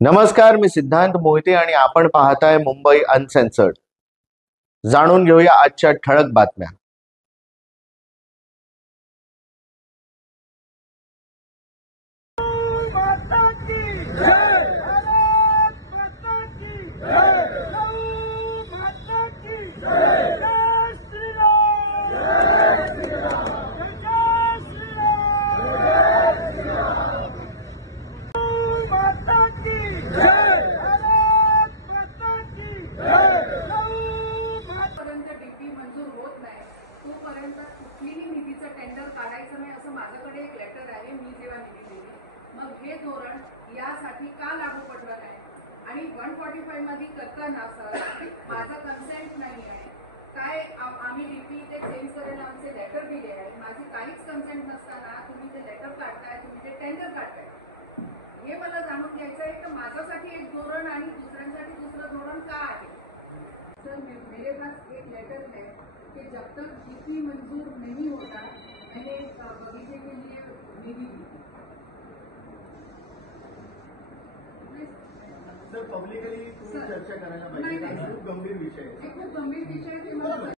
नमस्कार, मी सिद्धांत मोहिते आणि आपण पाहताय मुंबई अनसेन्सर्ड। जाणून घेऊया आजच्या ठळक बातम्या। तोपर्यंत कुठलीही निधीचं टेंडर काढायचं नाही असं माझ्याकडे एक लेटर आहे। मी जेव्हा निधी दिली मग हे धोरण यासाठी का लागू पडलं नाही आणि 145 मध्ये करताना सर माझा कन्सेंट नाही आहे काय आम्ही डीपी ते चेंज करायला आमचे लेटर दिले आहे। माझी काहीच कन्सेंट नसताना तुम्ही ते लेटर काढताय, तुम्ही ते टेंडर काढताय, हे मला जाणून घ्यायचं आहे की माझ्यासाठी एक धोरण आणि दुसऱ्यांसाठी दुसरं धोरण का आहे। सर मेरे पास एक लेटर है कि जब तक डीपी मंजूर नहीं होता मैंने बगीचे के लिए निधि दी। सर पब्लिकली चर्चा करायला पाहिजे, खूप गंभीर विषय आहे। खूप गंभीर विषय